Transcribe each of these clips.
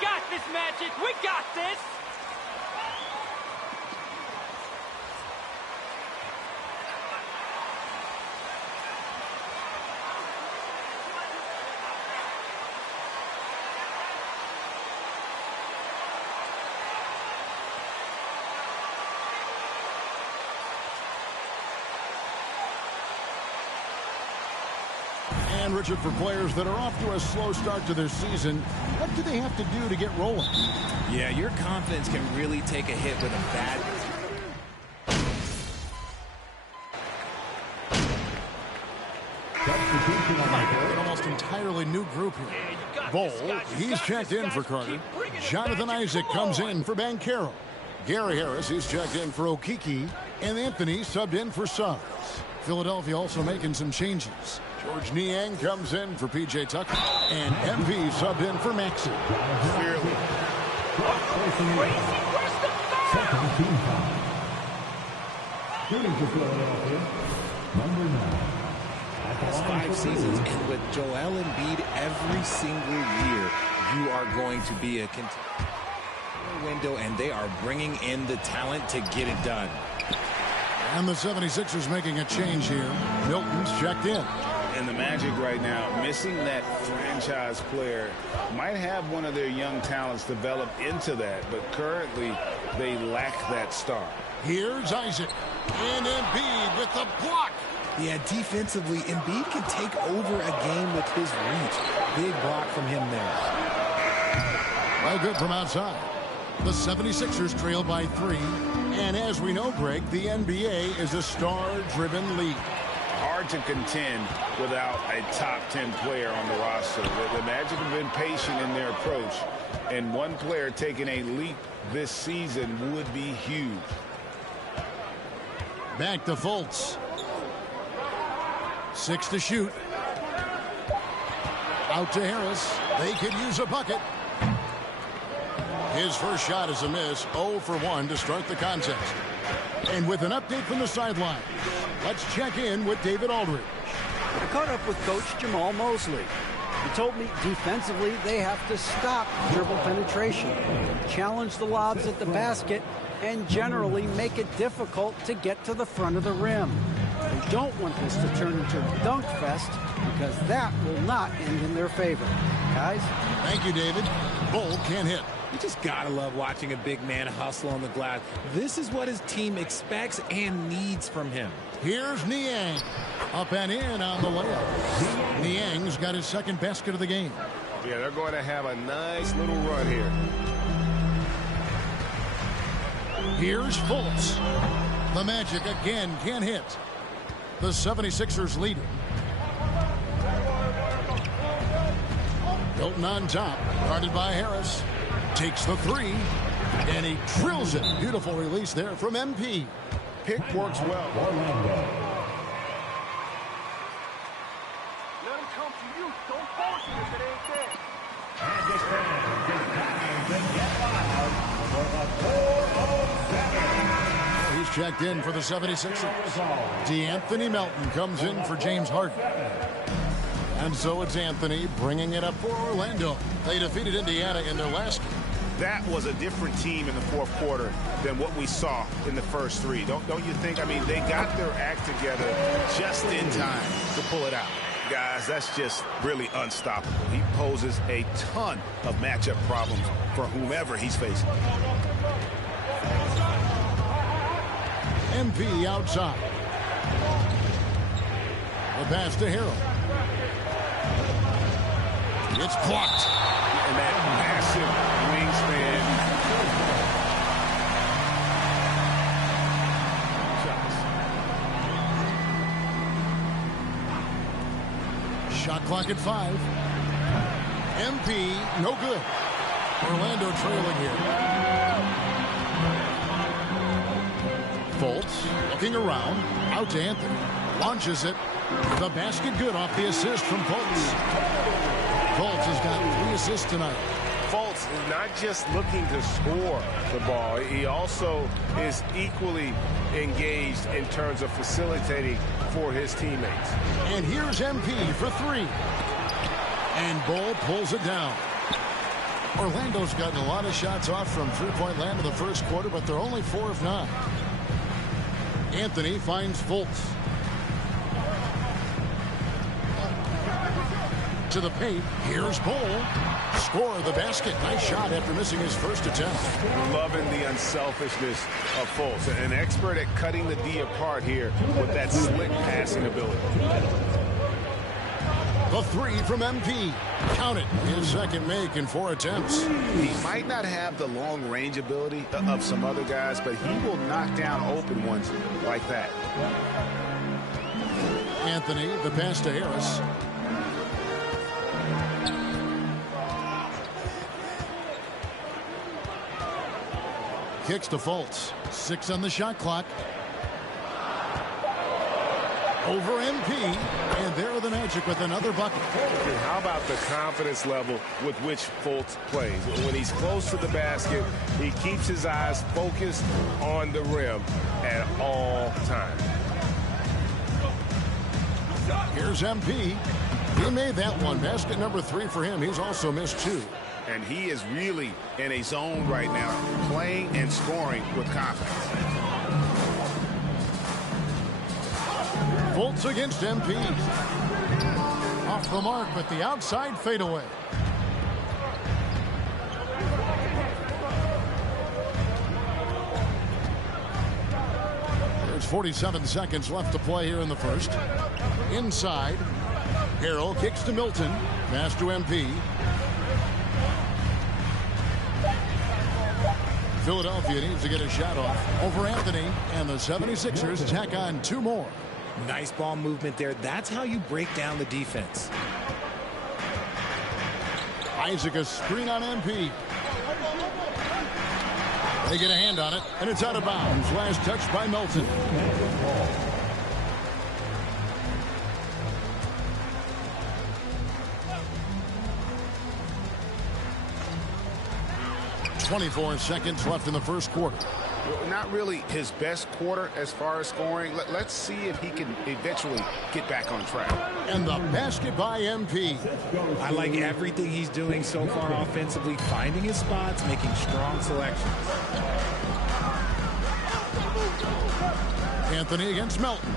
got this, Magic. We got this. And Richard, for players that are off to a slow start to their season, what do they have to do to get rolling? Yeah, your confidence can really take a hit with a bad... An almost entirely new group here. Bowl, he's checked in for Carter. Jonathan Isaac comes in for Banchero. Gary Harris, he's checked in for Okeke. And Anthony subbed in for Suggs. Philadelphia also making some changes. George Niang comes in for P.J. Tucker. And MP subbed in for Maxey. Clearly. Crazy burst of foul. Shooting for Philadelphia, number 9. It's 5 seasons, and with Joel Embiid every single year, you are going to be a window, and they are bringing in the talent to get it done. And the 76ers making a change here. Milton's checked in. And the Magic right now, missing that franchise player, might have one of their young talents develop into that, but currently they lack that star. Here's Isaac. And Embiid with the block. Yeah, defensively, Embiid can take over a game with his reach. Big block from him there. Well, good from outside. The 76ers trail by 3. And as we know, Greg, the NBA is a star-driven league. Hard to contend without a top 10 player on the roster. The Magic have been patient in their approach, and one player taking a leap this season would be huge. Back to Fultz. 6 to shoot. Out to Harris. They could use a bucket. His first shot is a miss. 0 for 1 to start the contest. And with an update from the sideline, let's check in with David Aldridge. I caught up with Coach Jamal Mosley. He told me defensively they have to stop dribble penetration, challenge the lobs at the basket, and generally make it difficult to get to the front of the rim. They don't want this to turn into a dunk fest because that will not end in their favor. Guys? Thank you, David. Bull can't hit. You just gotta love watching a big man hustle on the glass. This is what his team expects and needs from him. Here's Niang. Up and in on the layup. Niang's got his second basket of the game. Yeah, they're going to have a nice little run here. Here's Fultz. The Magic again can't hit. The 76ers leading. Hilton on top. Guarded by Harris. Takes the 3. And he drills it. Beautiful release there from MP. Pick works well. Let him come to you. Don't force it if it ain't there. And this time, get wild for a 4-0-7. He's checked in for the 76ers. D'Anthony Melton comes in for James Harden. And so it's Anthony bringing it up for Orlando. They defeated Indiana in their last game. That was a different team in the fourth quarter than what we saw in the first 3. Don't you think? I mean, they got their act together just in time to pull it out. Guys, that's just really unstoppable. He poses a ton of matchup problems for whomever he's facing. MP outside. The pass to Harrell. It's blocked. And that massive wingspan. Shot clock at 5. MP, no good. Orlando trailing here. Fultz looking around. Out to Anthony. Launches it. The basket good off the assist from Fultz. Fultz has got 3 assists tonight. Fultz is not just looking to score the ball. He also is equally engaged in terms of facilitating for his teammates. And here's MP for 3. And Bull pulls it down. Orlando's gotten a lot of shots off from three-point land in the first quarter, but they're only 4 of 9. Anthony finds Fultz. To the paint. Here's Bull. Score the basket. Nice shot after missing his first attempt. Loving the unselfishness of Fultz. An expert at cutting the D apart here with that slick passing ability. The three from MP. Count it. His second make in 4 attempts. He might not have the long range ability of some other guys, but he will knock down open ones like that. Anthony, the pass to Harris. Kicks to Fultz. 6 on the shot clock. Over MP, and there are the Magic with another bucket. And how about the confidence level with which Fultz plays? When he's close to the basket, he keeps his eyes focused on the rim at all times. Here's MP. He made that one. Basket number 3 for him. He's also missed 2. And he is really in a zone right now, playing and scoring with confidence. Fultz against MP. Off the mark, but the outside fadeaway. There's 47 seconds left to play here in the first. Inside. Harrell kicks to Milton. Pass to MP. Philadelphia needs to get a shot off over Anthony, and the 76ers tack on 2 more. Nice ball movement there. That's how you break down the defense. Isaac a screen on MP. They get a hand on it, and it's out of bounds. Last touch by Melton. 24 seconds left in the first quarter. Not really his best quarter as far as scoring. Let's see if he can eventually get back on track. And the basket by MP. I like everything he's doing so far offensively, finding his spots, making strong selections. Anthony against Melton.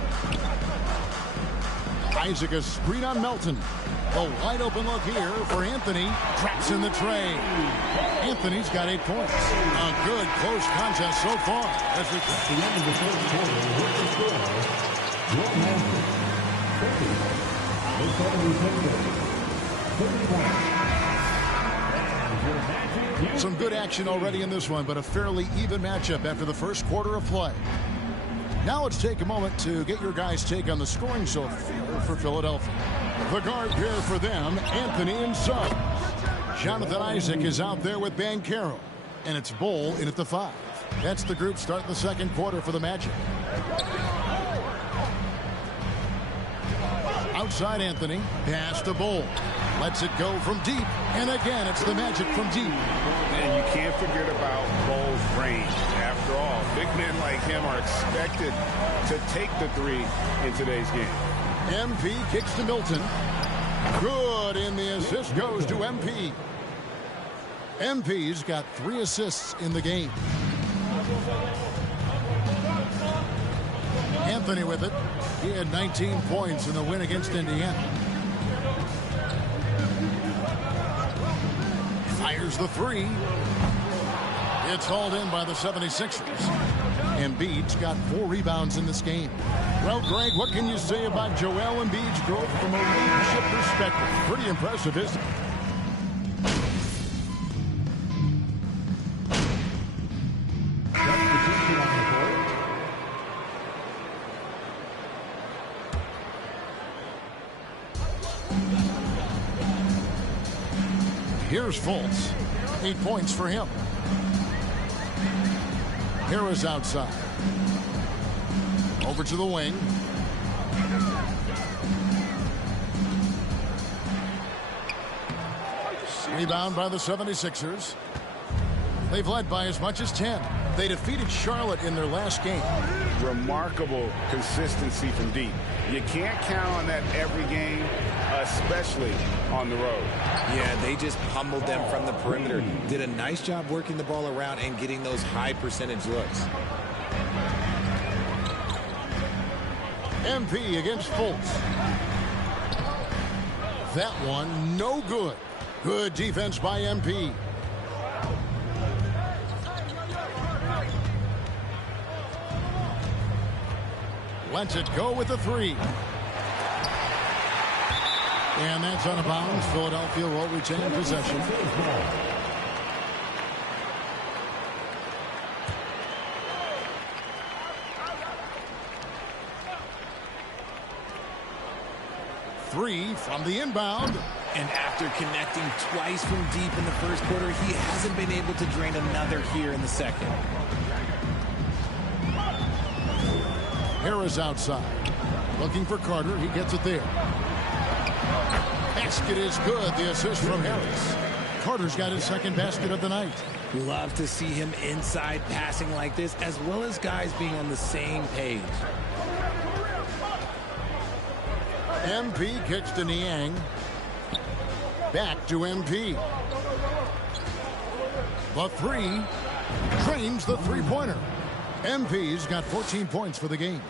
Isaac a screen on Melton. A wide open look here for Anthony. Traps in the tray. Anthony's got 8 points. A good close contest so far. As we At the end of the first quarter, with the score, Brooke Hampton, 50. The 76ers, 30 points. Some good action already in this one, but a fairly even matchup after the first quarter of play. Now let's take a moment to get your guys' take on the scoring so far for Philadelphia. The guard pair for them, Anthony and Suggs. Jonathan Isaac is out there with Banchero, and it's Bull in at the 5. That's the group starting the second quarter for the Magic. Outside Anthony, pass to Bull. Lets it go from deep, and again it's the Magic from deep. And you can't forget about Bull's range. After all, big men like him are expected to take the 3 in today's game. MP kicks to Milton. Good, and the assist goes to MP. MP's got 3 assists in the game. Anthony with it. He had 19 points in the win against Indiana. Fires the 3. It's hauled in by the 76ers. Embiid's got 4 rebounds in this game. Well, Greg, what can you say about Joel Embiid's growth from a leadership perspective? Pretty impressive, isn't it? Substitution on the court. Here's Fultz. 8 points for him. Harris outside. Over to the wing. Rebound by the 76ers. They've led by as much as 10. They defeated Charlotte in their last game. Remarkable consistency from deep. You can't count on that every game, especially on the road. Yeah, they just pummeled them from the perimeter. Did a nice job working the ball around and getting those high percentage looks. MP against Fultz. That one, no good. Good defense by MP. Lets it go with the three. And that's out of bounds. Philadelphia will retain possession. Three from the inbound. And after connecting twice from deep in the first quarter, he hasn't been able to drain another here in the second. Harris outside. Looking for Carter. He gets it there. Basket is good. The assist from Harris. Carter's got his second basket of the night. Love to see him inside passing like this, as well as guys being on the same page. MP kicks to Niang. Back to MP. The three drains the three-pointer. MP's got 14 points for the game.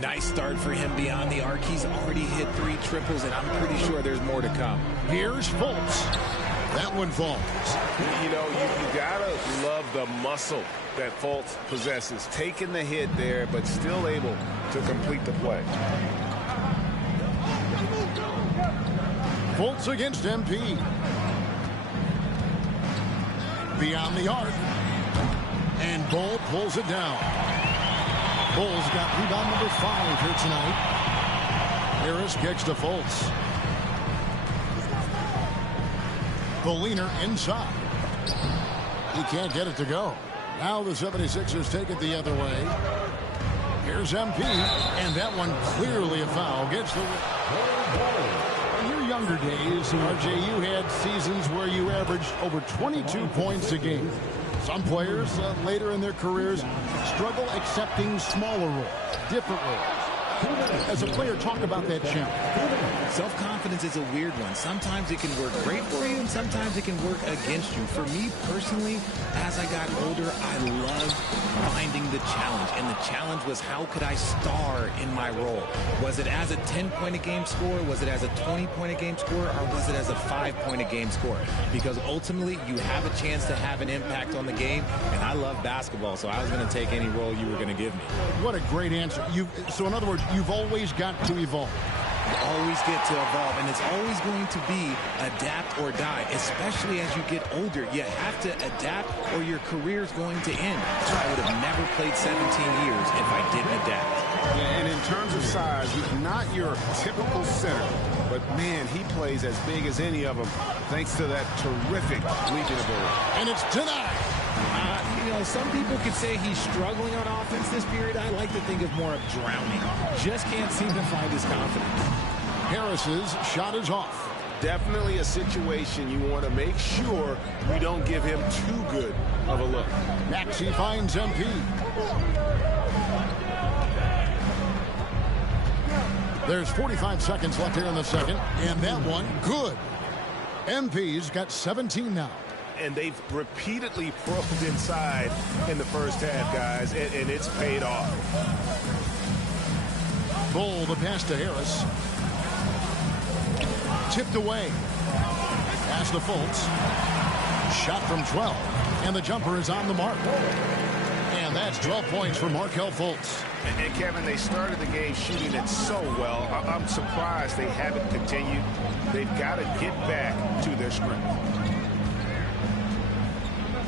Nice start for him beyond the arc. He's already hit 3 triples, and I'm pretty sure there's more to come. Here's Fultz. That one falls. You know, you gotta love the muscle that Fultz possesses. Taking the hit there, but still able to complete the play. Fultz against MP. Beyond the arc. And Bull pulls it down. Bull's got rebound number 5 here tonight. Harris kicks to Fultz. The leaner inside. He can't get it to go. Now the 76ers take it the other way. Here's MP. And that one clearly a foul. Gets the win. In your younger days, RJ, you had seasons where you averaged over 22 points a game. Some players later in their careers struggle accepting smaller roles, different roles. As a player, talk about that challenge. Self-confidence is a weird one. Sometimes it can work great for you, and sometimes it can work against you. For me personally, as I got older, I loved finding the challenge. And the challenge was, how could I star in my role? Was it as a 10-point-a-game scorer? Was it as a 20-point-a-game scorer? Or was it as a 5-point-a-game scorer? Because ultimately, you have a chance to have an impact on the game. And I love basketball, so I was going to take any role you were going to give me. What a great answer. So in other words, you've always got to evolve. You always get to evolve, and it's always going to be adapt or die, especially as you get older. You have to adapt or your career is going to end. So I would have never played 17 years if I didn't adapt. Yeah, and in terms of size, he's not your typical center, but man, he plays as big as any of them thanks to that terrific leaping ability. And it's denied. You know, some people could say he's struggling on offense this period. I like to think of more of drowning. Just can't seem to find his confidence. Harris's shot is off. Definitely a situation you want to make sure you don't give him too good of a look. Maxey finds MP. There's 45 seconds left here in the second, and that one, good. MP's got 17 now. And they've repeatedly probed inside in the first half, guys, and it's paid off. Bull, the pass to Harris. Tipped away. Pass to Fultz. Shot from 12. And the jumper is on the mark. And that's 12 points for Markelle Fultz. And Kevin, they started the game shooting it so well. I'm surprised they haven't continued. They've got to get back to their strength.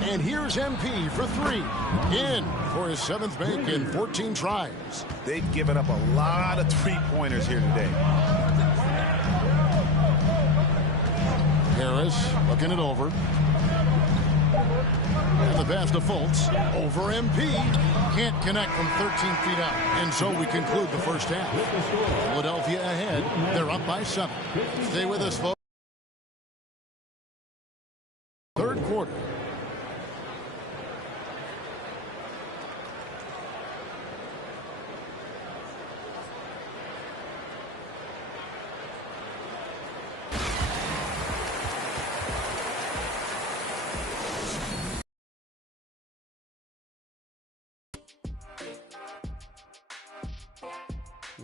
And here's MP for 3. In for his 7th make in 14 tries. They've given up a lot of three-pointers here today. Harris looking it over. And the pass to Fultz. Over MP. Can't connect from 13 feet out. And so we conclude the first half. Philadelphia ahead. They're up by 7. Stay with us, folks. Third quarter.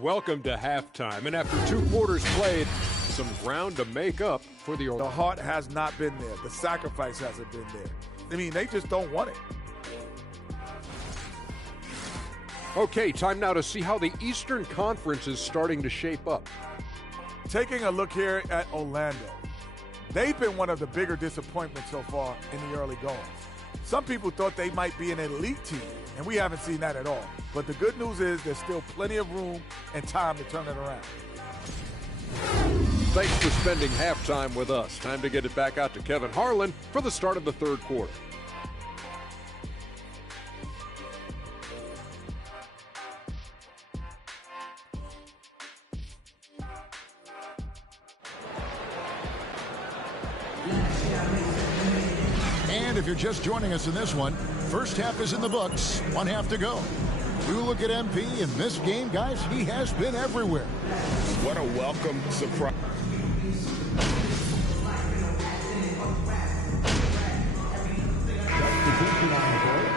Welcome to halftime, and after 2 quarters played, some ground to make up for the The heart has not been there. The sacrifice hasn't been there. I mean, they just don't want it. Okay, time now to see how the Eastern Conference is starting to shape up. Taking a look here at Orlando, they've been one of the bigger disappointments so far in the early goings. Some people thought they might be an elite team, and we haven't seen that at all. But the good news is there's still plenty of room and time to turn it around. Thanks for spending halftime with us. Time to get it back out to Kevin Harlan for the start of the third quarter. And if you're just joining us in this one, first half is in the books, 1 half to go. You look at MP in this game, guys, he has been everywhere. What a welcome surprise.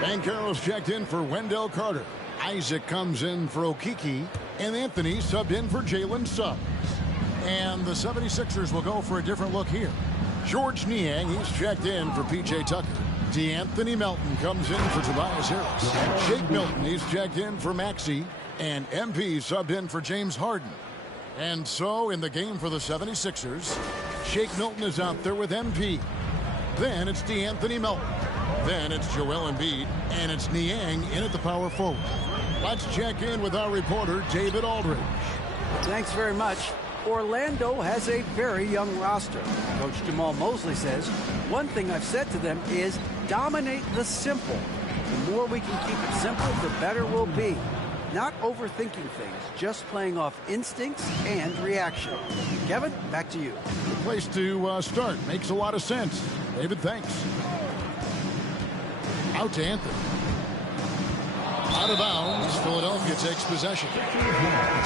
Banchero's checked in for Wendell Carter. Isaac comes in for Okeke, and Anthony subbed in for Jalen Suggs. And the 76ers will go for a different look here. George Niang, he's checked in for P.J. Tucker. DeAnthony Melton comes in for Tobias Harris. And Shake Milton, he's checked in for Maxey. And MP subbed in for James Harden. And so in the game for the 76ers, Shake Milton is out there with MP. Then it's DeAnthony Melton. Then it's Joel Embiid. And it's Niang in at the power forward. Let's check in with our reporter, David Aldridge. Thanks very much. Orlando has a very young roster. Coach Jamal Mosley says, one thing I've said to them is dominate the simple. The more we can keep it simple, the better we'll be. Not overthinking things, just playing off instincts and reaction. Kevin, back to you. The place to start. Makes a lot of sense. David, thanks. Out to Anthony. Out of bounds, Philadelphia takes possession.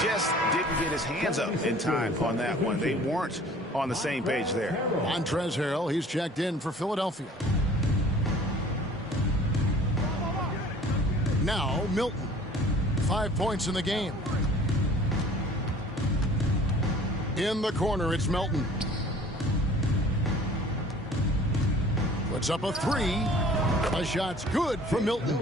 Just didn't get his hands up in time on that one. They weren't on the same page there. Montrezl Harrell, he's checked in for Philadelphia. Now, Milton. 5 points in the game. In the corner, it's Milton. Puts up a 3. A shot's good for Milton.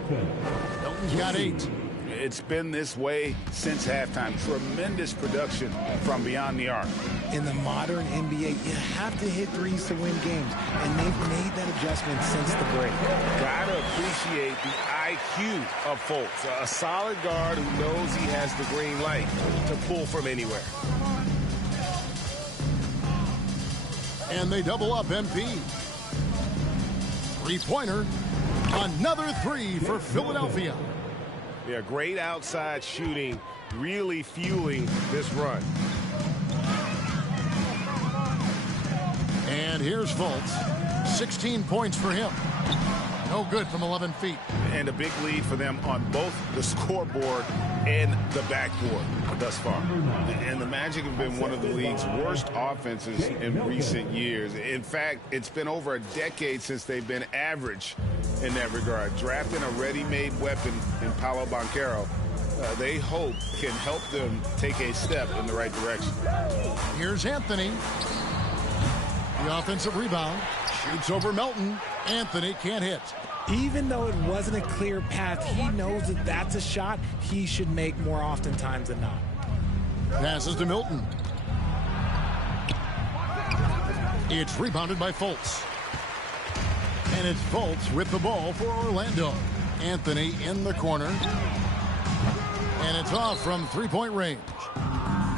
Milton's got 8. It's been this way since halftime. Tremendous production from beyond the arc. In the modern NBA, you have to hit threes to win games, and they've made that adjustment since the break. Gotta appreciate the IQ of Fultz. A solid guard who knows he has the green light to pull from anywhere. And they double up MP. 3-pointer. Another 3 for Philadelphia. Yeah, great outside shooting, really fueling this run. And here's Fultz. 16 points for him. No good from 11 feet. And a big lead for them on both the scoreboard and the backboard thus far. And the Magic have been one of the league's worst offenses in recent years. In fact, it's been over a decade since they've been average in that regard. Drafting a ready-made weapon in Paolo Banchero, they hope can help them take a step in the right direction. Here's Anthony. The offensive rebound. Shoots over Melton. Anthony can't hit. Even though it wasn't a clear path, he knows that that's a shot he should make more oftentimes than not. Passes to Milton. It's rebounded by Fultz. And it's Fultz with the ball for Orlando. Anthony in the corner. And it's off from three-point range.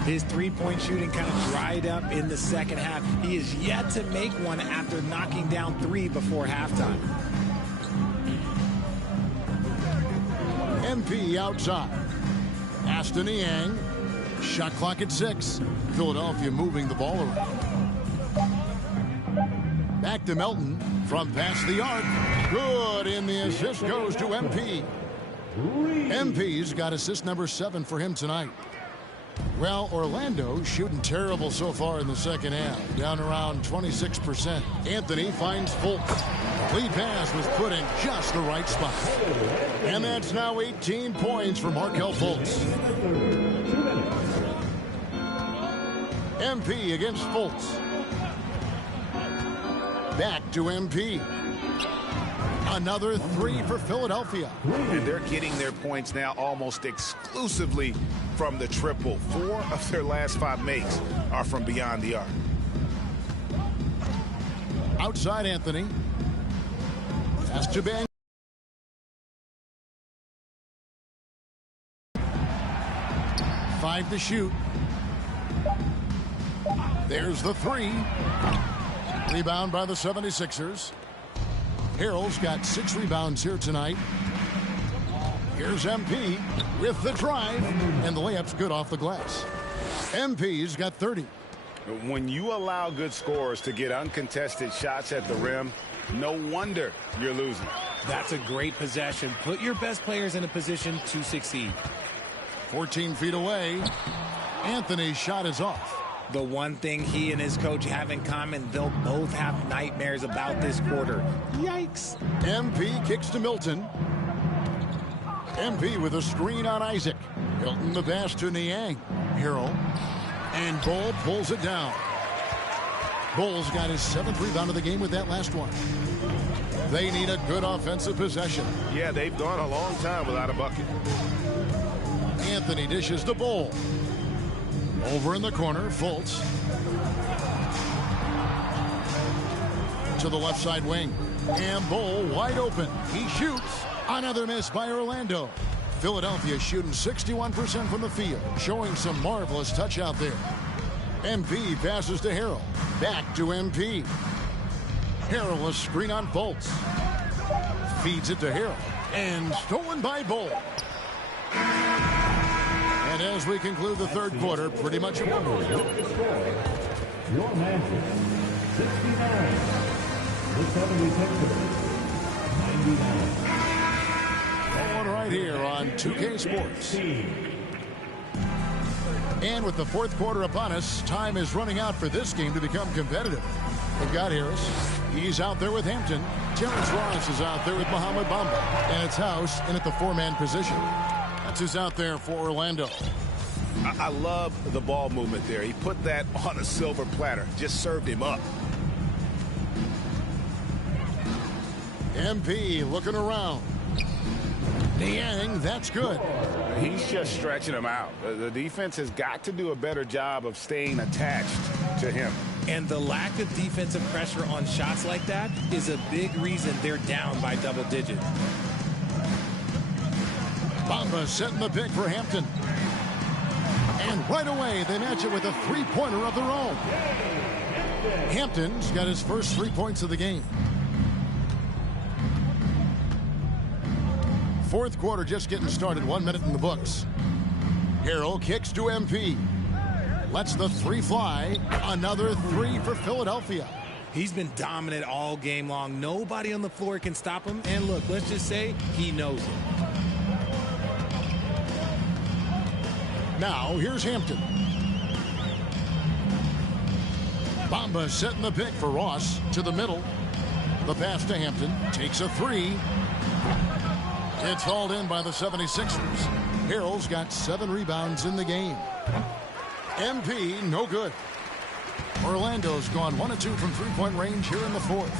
His three-point shooting kind of dried up in the second half. He is yet to make one after knocking down 3 before halftime. MP outside. Aston Niang. Shot clock at 6. Philadelphia moving the ball around. Back to Melton from past the arc. Good, and the assist goes to MP. MP's got assist number 7 for him tonight. Well, Orlando shooting terrible so far in the second half, down around 26%. Anthony finds Fultz. Lead pass was put in just the right spot. And that's now 18 points for Markelle Fultz. MP against Fultz. Back to MP. Another three for Philadelphia. And they're getting their points now almost exclusively from the triple. 4 of their last 5 makes are from beyond the arc. Outside Anthony. Pass to Ben. Five to shoot. There's the three. Rebound by the 76ers. Harrell's got 6 rebounds here tonight. Here's MP with the drive, and the layup's good off the glass. MP's got 30. When you allow good scorers to get uncontested shots at the rim, no wonder you're losing. That's a great possession. Put your best players in a position to succeed. 14 feet away. Anthony's shot is off. The one thing he and his coach have in common, they'll both have nightmares about this quarter. Yikes. MP kicks to Milton. MP with a screen on Isaac. Milton the pass to Niang. Harrell. And Bull pulls it down. Bull's got his 7th rebound of the game with that last one. They need a good offensive possession. Yeah, they've gone a long time without a bucket. Anthony dishes to Bull. Over in the corner, Fultz. To the left side wing. And Bull wide open. He shoots. Another miss by Orlando. Philadelphia shooting 61% from the field, showing some marvelous touch out there. MP passes to Harrell. Back to MP. Harrell a screen on Fultz. Feeds it to Harrell. And stolen by Bull. And as we conclude the third quarter, pretty much Your Magic, 69. The 76ers, 99. Going right here on 2K Sports. And with the fourth quarter upon us, time is running out for this game to become competitive. They've got Harris. He's out there with Hampton. Terrence Ross is out there with Mohamed Bamba. And it's House in at the 4-man position. That's who's out there for Orlando. I love the ball movement there. He put that on a silver platter. Just served him up. MP looking around. Niang, that's good. He's just stretching him out. The defense has got to do a better job of staying attached to him. And the lack of defensive pressure on shots like that is a big reason they're down by double digits. Bamba setting the pick for Hampton. And right away, they match it with a three-pointer of their own. Hampton's got his first 3 points of the game. Fourth quarter just getting started. 1 minute in the books. Harrell kicks to MP. Lets the three fly. Another three for Philadelphia. He's been dominant all game long. Nobody on the floor can stop him. And look, let's just say he knows it. Now, here's Hampton. Bamba setting the pick for Ross to the middle. The pass to Hampton. Takes a three. It's hauled in by the 76ers. Harrell's got 7 rebounds in the game. MP, no good. Orlando's gone 1 of 2 from three-point range here in the fourth.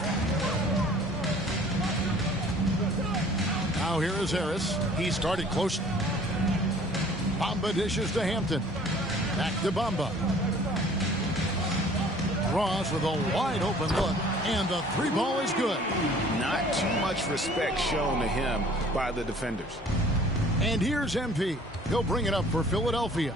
Now here is Harris. He started close. Bamba dishes to Hampton. Back to Bamba. Ross with a wide open look. And the three ball is good. Not too much respect shown to him by the defenders. And here's MP. He'll bring it up for Philadelphia.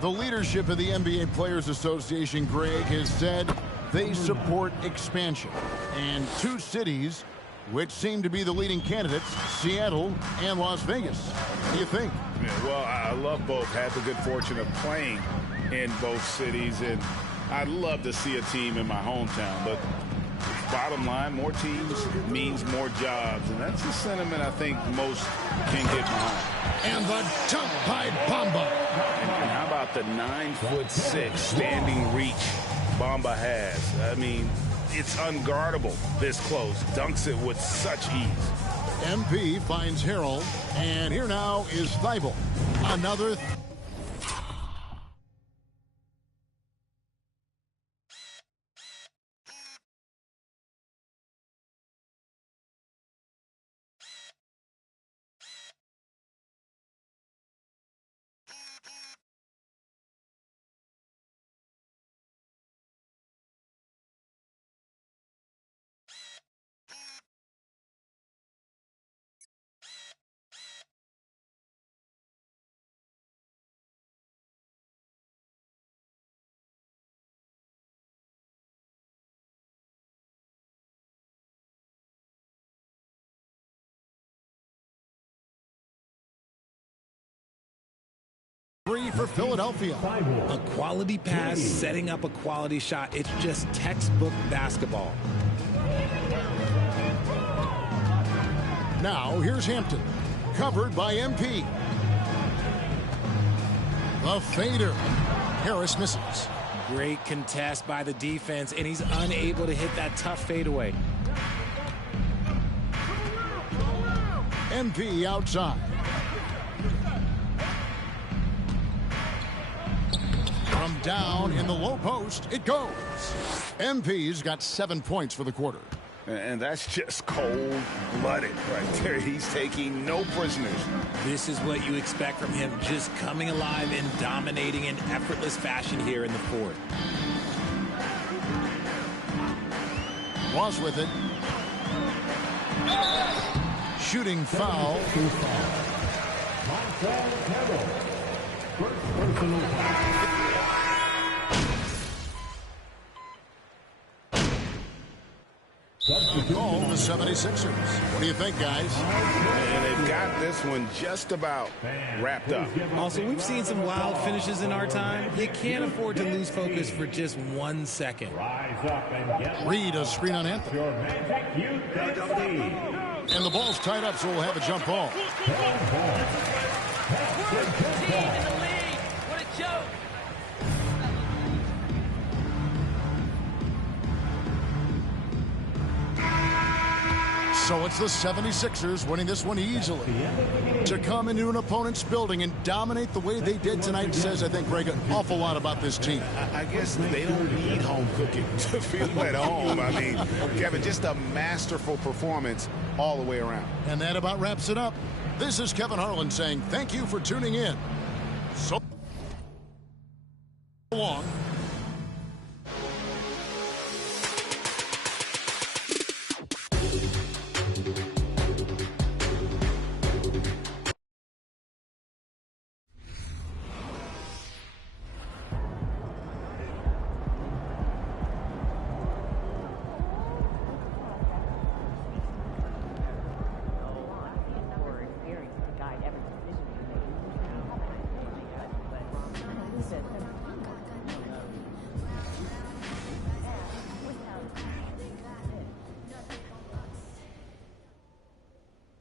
The leadership of the NBA Players Association, Greg, has said they support expansion. And 2 cities which seem to be the leading candidates, Seattle and Las Vegas. What do you think? Yeah, well, I love both. Had the good fortune of playing in both cities, and I'd love to see a team in my hometown. But bottom line, more teams means more jobs, and that's the sentiment I think most can get behind. And the dunk by Bamba. And how about the 9'6" standing reach Bamba has? I mean, it's unguardable this close. Dunks it with such ease. MP finds Harrell, and here now is Thibault. Another. Three for Philadelphia. A quality pass, setting up a quality shot. It's just textbook basketball. Now here's Hampton. Covered by MP. The fader. Harris misses. Great contest by the defense, and he's unable to hit that tough fadeaway. MP outside. From down in the low post, it goes. MP's got 7 points for the quarter. And that's just cold-blooded right there. He's taking no prisoners. This is what you expect from him, just coming alive and dominating in effortless fashion here in the fourth. Ross with it. Shooting foul. First personal foul. Call the 76ers. What do you think, guys? And they've got this one just about wrapped up. Also, we've seen some wild finishes in our time. You can't afford to lose focus for just 1 second. Rise up and get Reed a screen on Anthony. your Magic Youth And the ball's tied up, so we'll have a jump ball. Team in the lead. What a joke. So it's the 76ers winning this one easily. To come into an opponent's building and dominate the way they did tonight says, I think, Greg, an awful lot about this team. I guess they don't need home cooking to feel at home. I mean, Kevin, just a masterful performance all the way around. And that about wraps it up. This is Kevin Harlan saying thank you for tuning in. So long.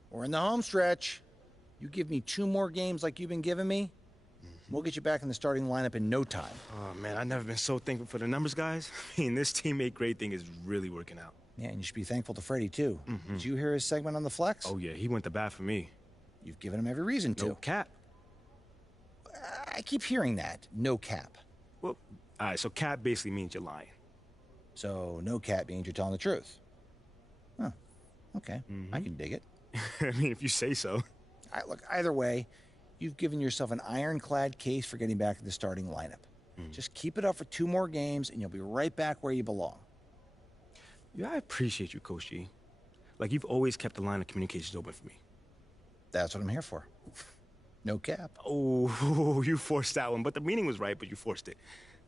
We're in the home stretch. You give me 2 more games like you've been giving me, we'll get you back in the starting lineup in no time. Oh, man, I've never been so thankful for the numbers, guys. I mean, this teammate grade thing is really working out. Yeah, and you should be thankful to Freddie, too. Did you hear his segment on the flex? Oh, yeah, he went to bat for me. You've given him every reason to. No cap. I keep hearing that. No cap. Well, all right, so cap basically means you're lying. So no cap means you're telling the truth. Huh. Okay, I can dig it. I mean, if you say so. All right, look, either way, you've given yourself an ironclad case for getting back in the starting lineup. Just keep it up for 2 more games, and you'll be right back where you belong. Yeah, I appreciate you, Coach G. Like, you've always kept the line of communications open for me. That's what I'm here for. No cap. Oh, you forced that one, but the meaning was right, but you forced it.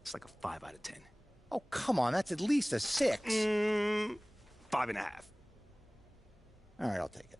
It's like a 5 out of 10. Oh, come on, that's at least a 6. 5.5. All right, I'll take it.